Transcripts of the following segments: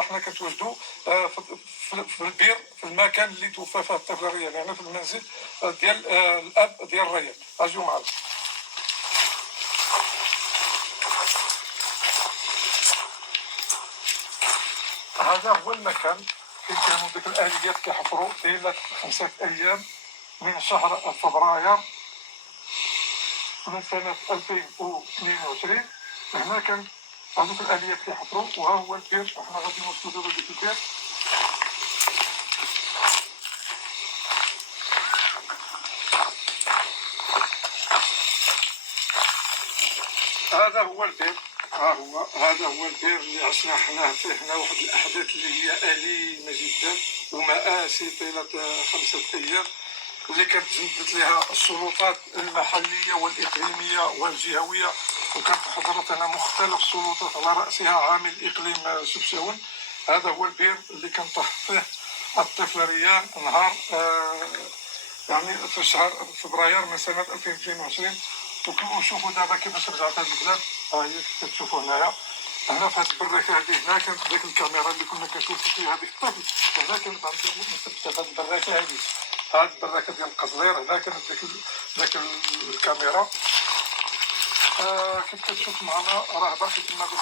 احنا كنتواجدوا في البير، في المكان اللي توفى فيه الطفل ريان، يعني في المنزل ديال الاب ديال ريان. اجيو معاك. هذا هو المكان فين كانوا ديك الاليات كيحفروا ليله 5 ايام من شهر فبراير من سنه 2022. هنا كان هذوك الاليات كيحفروا، وها هو البير. احنا غادي نوصلوا دابا لديك البير. هذا هو البير، هذا هو البير اللي عشنا حنا فيه هنا واحد الاحداث اللي هي اليمه جدا ومآسي طيله 5 ايام، اللي كانت جندت لها السلطات المحليه والاقليميه والجهويه، وكانت حضرت هنا مختلف السلطات على راسها عامل اقليم سبساون. هذا هو البير اللي كان طاح فيه الطفل ريان نهار يعني في شهر فبراير من سنه 2022. وشوفوا دابا كيفاش رجعت هذه البلاد. ها هي كيف كتشوفوا هنايا، هنا في هذه البراكه هذه، هنا كانت ديك الكاميرا اللي كنا كنشوفوا فيها هذيك الطفل، هنا كانت عندنا مثبته في هذه البراكه هذه، هذه البراكه ديال القصدير، هنا كانت ديك الكاميرا. كيف كتشوف معنا راه باقي تما ديك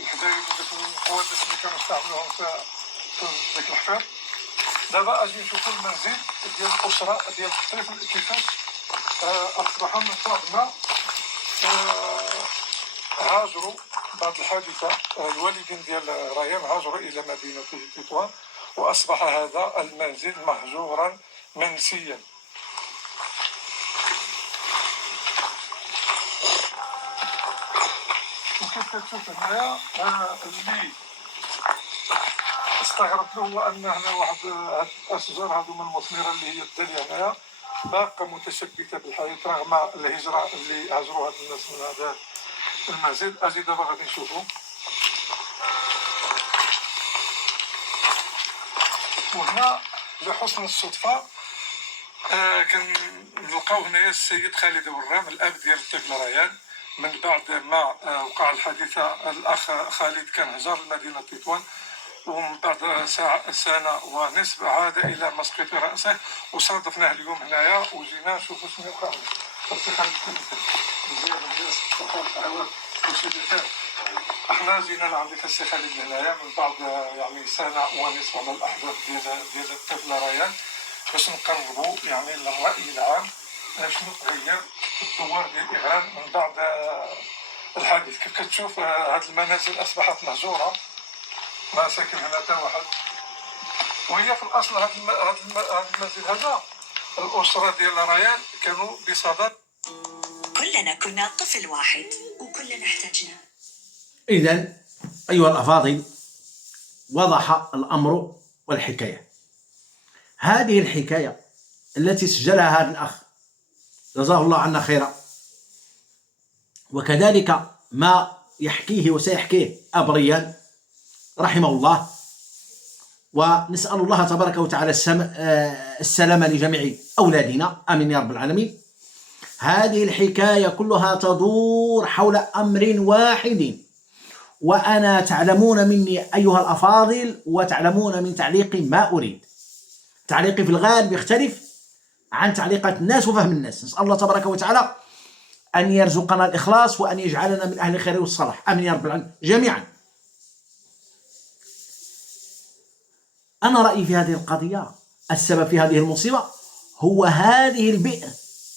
الحدايد وديك الحوادث اللي كانوا يستعملوهم في ديك الحفير. دابا اجي نشوفوا المنزل ديال الاسره ديال الطفل كيفاش اصبح من بعد ما هاجروا بعد الحادثه. الوالدين ديال ريان هاجروا الى مدينه تطوان، واصبح هذا المنزل مهجورا منسيا. وكيف كتشوف هنايا اللي استغربت له هو ان هنا واحد الاشجار هذوما المثمره اللي هي الداليه هنايا باقه متشبكه بالحياه رغم الهجره اللي هاجروا هاد الناس من هذا المنزل. اجي دابا غادي نشوفوا. وهنا لحسن الصدفه كنلقاو هنايا السيد خالد ورام الاب ديال الطفل ريان. من بعد ما وقع الحادثه الاخ خالد كان هجر لمدينه تطوان، ومن بعد سنه ونصف عاد الى مسقط راسه، وصادفناه اليوم هنايا وجينا نشوفوا شنو وقع. احنا جينا لعندك السي خالد هنايا من بعد يعني سنه ونصف على الاحداث ديال الطفل ريان، باش نقربوا يعني للراي العام شنو تغير في الدوار ديال الاغرام من بعد الحادث. كيف كتشوف هاد المنازل اصبحت مهجوره، ما ساكن هنا حتى واحد. وهي في الاصل هاد المنزل هذا الاسره ديال ريان كانوا بصدد. كلنا كنا طفل واحد وكلنا احتجنا. إذن أيها الأفاضل، وضح الأمر والحكاية. هذه الحكاية التي سجلها هذا الأخ جزاه الله عنا خيرا، وكذلك ما يحكيه وسيحكيه أب ريان رحمه الله، ونسأل الله تبارك وتعالى السلامة لجميع أولادنا، آمين يا رب العالمين. هذه الحكاية كلها تدور حول أمر واحد، وأنا تعلمون مني أيها الأفاضل وتعلمون من تعليقي ما أريد. تعليقي في الغالب يختلف عن تعليقات الناس وفهم الناس. نسأل الله تبارك وتعالى أن يرزقنا الإخلاص وأن يجعلنا من أهل الخير والصلاح، آمين يا رب العالمين جميعا. أنا رأيي في هذه القضية، السبب في هذه المصيبة هو هذه البئر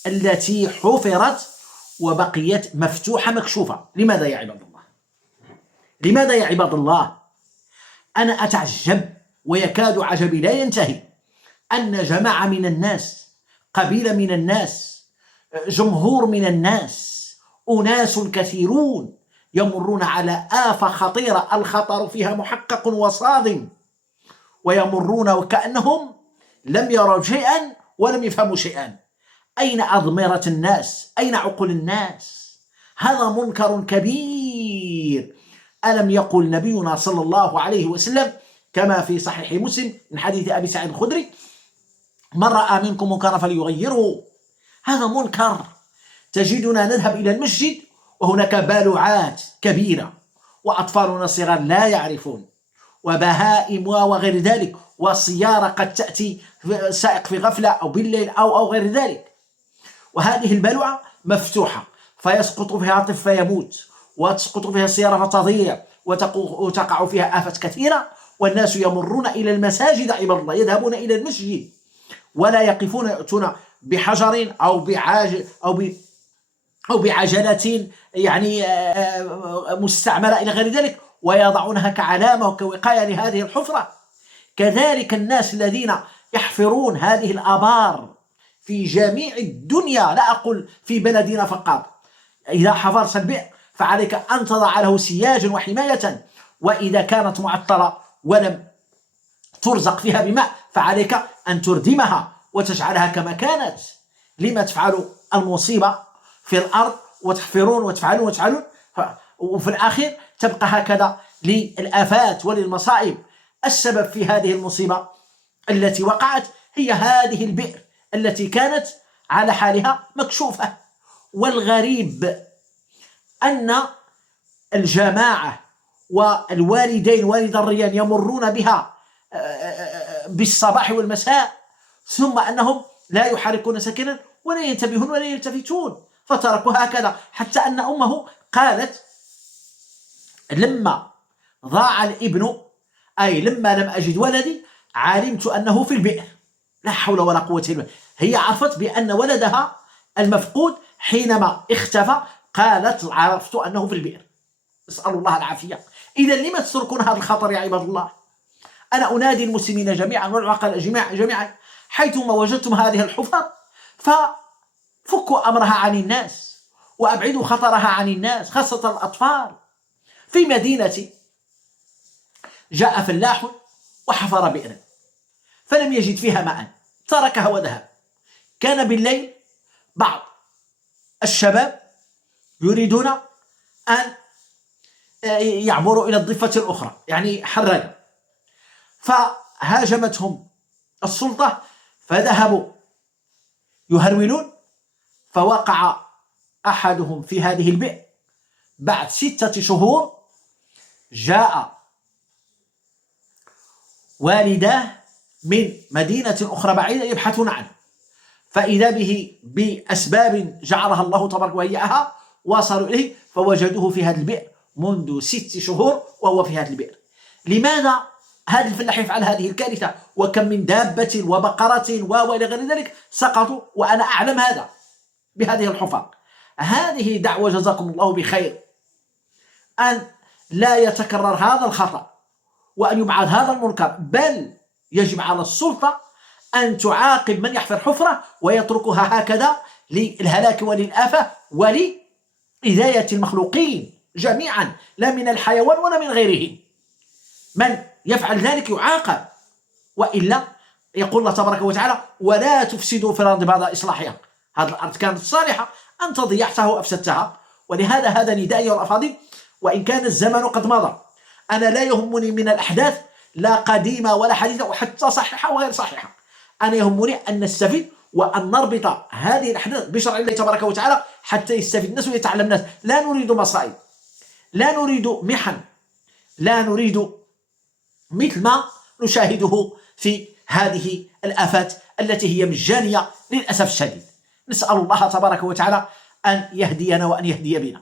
التي حفرت وبقيت مفتوحة مكشوفة. لماذا يا عباد الله؟ لماذا يا عباد الله؟ أنا أتعجب ويكاد عجبي لا ينتهي أن جماعة من الناس، قبيلة من الناس، جمهور من الناس، أناس كثيرون يمرون على آفة خطيرة الخطر فيها محقق وصادم، ويمرون وكأنهم لم يروا شيئا ولم يفهموا شيئا. أين أضمرة الناس؟ أين عقول الناس؟ هذا منكر كبير. ألم يقل نبينا صلى الله عليه وسلم كما في صحيح مسلم من حديث أبي سعيد الخدري: من رأى منكم منكرا فليغيره. هذا منكر. تجدنا نذهب إلى المسجد وهناك بالوعات كبيرة وأطفالنا الصغار لا يعرفون، وبهائم وغير ذلك، وسيارة قد تأتي سائق في غفلة أو بالليل أو غير ذلك. وهذه البلوعة مفتوحة فيسقط فيها طفل فيموت، وتسقط فيها السيارة فتضيع، وتقع فيها آفات كثيرة. والناس يمرون إلى المساجد عباد الله، يذهبون إلى المسجد ولا يقفون، يأتون بحجر أو بعجلة يعني مستعملة إلى غير ذلك، ويضعونها كعلامة وكوقاية لهذه الحفرة. كذلك الناس الذين يحفرون هذه الآبار في جميع الدنيا، لا أقول في بلدنا فقط، إذا حفرت البئر فعليك أن تضع له سياجا وحماية، وإذا كانت معطلة ولم ترزق فيها بماء فعليك أن تردمها وتجعلها كما كانت. لما تفعلوا المصيبة في الأرض وتحفرون وتفعلون وفي الآخر تبقى هكذا للآفات وللمصائب؟ السبب في هذه المصيبة التي وقعت هي هذه البئر التي كانت على حالها مكشوفة. والغريب أن الجماعة والوالدين والد الريان يمرون بها بالصباح والمساء، ثم أنهم لا يحركون سكنا ولا ينتبهون ولا يلتفتون، فتركوا هكذا. حتى أن أمه قالت: لما ضاع الابن، أي لما لم أجد ولدي، علمت أنه في البئر. لا حول ولا قوة إلا بالله. هي عرفت بأن ولدها المفقود حينما اختفى، قالت: عرفت أنه في البئر. نسأل الله العافية. إذا لما تتركون هذا الخطر يا عباد الله؟ أنا أنادي المسلمين جميعا والعقلاء جميعا، حيثما وجدتم هذه الحفر ففكوا أمرها عن الناس وأبعدوا خطرها عن الناس، خاصة الأطفال. في مدينتي جاء فلاح وحفر بئرا فلم يجد فيها ماء، تركها وذهب. كان بالليل بعض الشباب يريدون أن يعبروا إلى الضفة الأخرى، يعني حراجة، فهاجمتهم السلطة فذهبوا يهرولون، فوقع أحدهم في هذه البئر. بعد 6 شهور جاء والداه من مدينة أخرى بعيدة يبحثون عنه، فإذا به بأسباب جعلها الله تبارك وهيئها وصلوا إليه فوجدوه في هذا البئر منذ 6 شهور وهو في هذا البئر. لماذا هذا الفلاح يفعل هذه الكارثة؟ وكم من دابة وبقرة وإلى غير ذلك سقطوا وأنا أعلم هذا بهذه الحفر. هذه دعوة جزاكم الله بخير، أن لا يتكرر هذا الخطأ وأن يبعد هذا المنكر، بل يجب على السلطة أن تعاقب من يحفر حفرة ويتركها هكذا للهلاك وللآفة ولإذاية المخلوقين جميعا، لا من الحيوان ولا من غيره. من يفعل ذلك يعاقب، وإلا يقول الله تبارك وتعالى: ولا تفسدوا في الأرض بعد إصلاحها. هذه الأرض كانت صالحة، أنت ضيعتها وأفسدتها. ولهذا هذا ندائي والأفاضل، وإن كان الزمن قد مضى، أنا لا يهمني من الأحداث لا قديمة ولا حديثة وحتى صحيحة وغير صحيحة، أنا يهمني أن نستفيد وأن نربط هذه الأحداث بشرع الله تبارك وتعالى حتى يستفيد الناس ويتعلم الناس. لا نريد مصائب، لا نريد محن، لا نريد مثل ما نشاهده في هذه الآفات التي هي مجانية للأسف الشديد. نسأل الله تبارك وتعالى أن يهدينا وأن يهدي بنا.